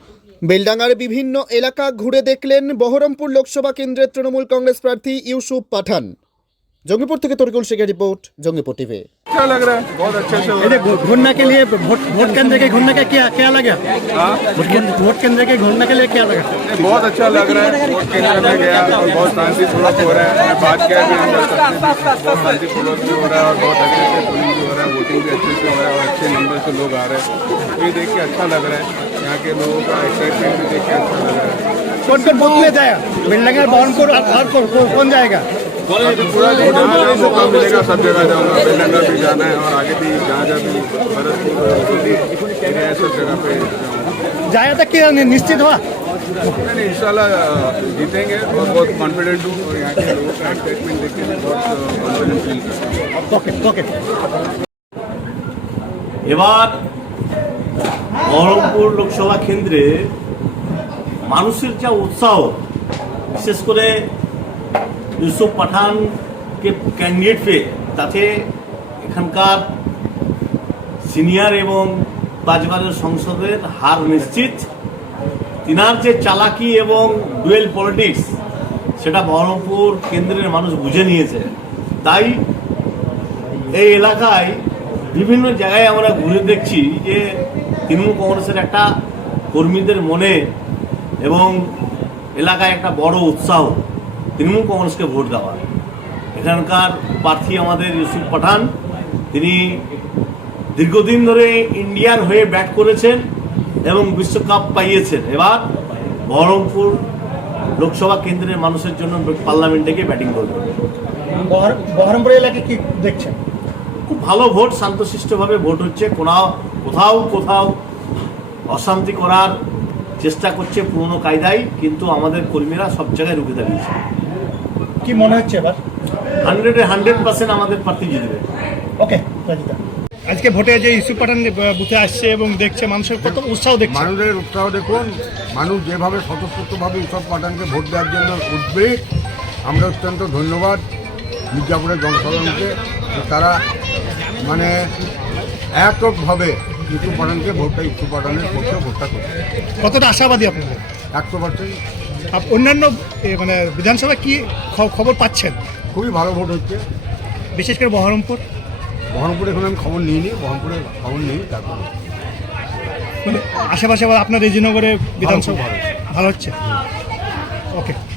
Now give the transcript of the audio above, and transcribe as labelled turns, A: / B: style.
A: বেলডাঙ্গার বিভিন্ন এলাকা ঘুরে দেখলেন বহরমপুর লোকসভা কেন্দ্রের তৃণমূল কংগ্রেস প্রার্থী ইউসুফ পাঠান। जंगीपुर থেকে তরিকুল শেখের রিपोर्ट, जंगीपुर टीवी।
B: अच्छा लग रहा है, बहुत अच्छे से हो रहा है।
C: घूमने के लिए वोट केंद्र के घूमने का क्या लगा? वोट केंद्र के घूमने के लिए क्या लगा?
B: बहुत अच्छा लग रहा है। वोट केंद्र में गया और बहुत शांतिपूर्वक हो रहा है। मैं बात किया भी अंदर शांतिपूर्वक भी हो रहा है और बहुत अच्छे से पोलिंग भी हो रहा है, वोटिंग भी अच्छे से हो रहा है और अच्छे नंबर से लोग आ रहे हैं। ये देख के अच्छा लग रहा है, यहाँ के लोगों का एक्साइटमेंट भी देख के अच्छा लग रहा है।
C: कौन कौन वोट ले जाएगा? बेलडंगा, बहरमपुर और कौन जाएगा?
B: पूरा जहाँ मौका मिलेगा सब जगह जाऊँगा। बेलडंगा भी जाना है और आगे भी जहाँ जहाँ भी भरतपुर एरिया सब जगह पे जाऊँगा।
C: जाया तक क्या निश्चित हुआ?
B: नहीं, इंशाल्लाह जीतेंगे और बहुत कॉन्फिडेंट हूँ और यहाँ के लोगों का एक्साइटमेंट देख के बहुत कॉन्फिडेंस फील करता हूँ।
C: Okay okay.
D: এবার বহরমপুর লোকসভা কেন্দ্রে মানুষের যা উৎসাহ, বিশেষ করে ইউসুফ পাঠানকে ক্যান্ডিডেট পেয়ে, তাতে এখানকার সিনিয়র এবং 5 সংসদের হার নিশ্চিত। তিনার যে চালাকি এবং ডুয়েল পলিটিক্স, সেটা বহরমপুর কেন্দ্রের মানুষ বুঝে নিয়েছে। তাই এই এলাকায় বিভিন্ন জায়গায় আমরা ঘুরে দেখছি যে তৃণমূল কংগ্রেসের একটা কর্মীদের মনে এবং এলাকায় একটা বড় উৎসাহ তৃণমূল কংগ্রেসকে ভোট দেওয়া। এখানকার প্রার্থী আমাদের ইউসুফ পাঠান, তিনি দীর্ঘদিন ধরে ইন্ডিয়ার হয়ে ব্যাট করেছেন এবং বিশ্বকাপ পাইয়েছেন। এবার বহরমপুর লোকসভা কেন্দ্রের মানুষের জন্য পার্লামেন্টে গিয়ে ব্যাটিং করবেন।
C: বহরমপুর এলাকায় কি দেখছেন?
D: খুব ভালো ভোট, শান্তশিষ্টভাবে ভোট হচ্ছে। কোথাও অশান্তি করার চেষ্টা করছে পুরনো কায়দায়, কিন্তু আমাদের কর্মীরা সব জায়গায় রুখে দাঁড়িয়েছে।
C: কি মনে হচ্ছে এবার?
D: 100% আমাদের প্রার্থী জিতবে।
C: ওকে রাজিতা, আজকে ভোটে যে ইউসুফ পাঠান বুথে আসছে এবং দেখছে, মানুষের কত উৎসাহ দেখছে।
E: মানুষের উৎসাহ দেখুন, মানুষ যেভাবে স্বতঃস্ফূর্তভাবে ইউসুফ পাঠানকে ভোট দেওয়ার জন্য উদ্বেগ। আমরা অত্যন্ত ধন্যবাদ মির্জাপুরের জনসাধারণকে, তারা মানে এককভাবে ইউসুফ পাঠানকে ইউসুফ পাঠানের পক্ষে ভোটটা করছে।
C: কতটা আশাবাদী আপনাদের?
E: 100%।
C: অন্যান্য মানে বিধানসভা কি খবর পাচ্ছেন?
E: খুবই ভালো ভোট হচ্ছে,
C: বিশেষ করে বহরমপুরে
E: এখন আমি খবর নিইনি, বহরমপুরে খবর নেই। তারপরে
C: মানে আশেপাশে আপনার রেজিনগরে বিধানসভা ভালো হচ্ছে। ওকে।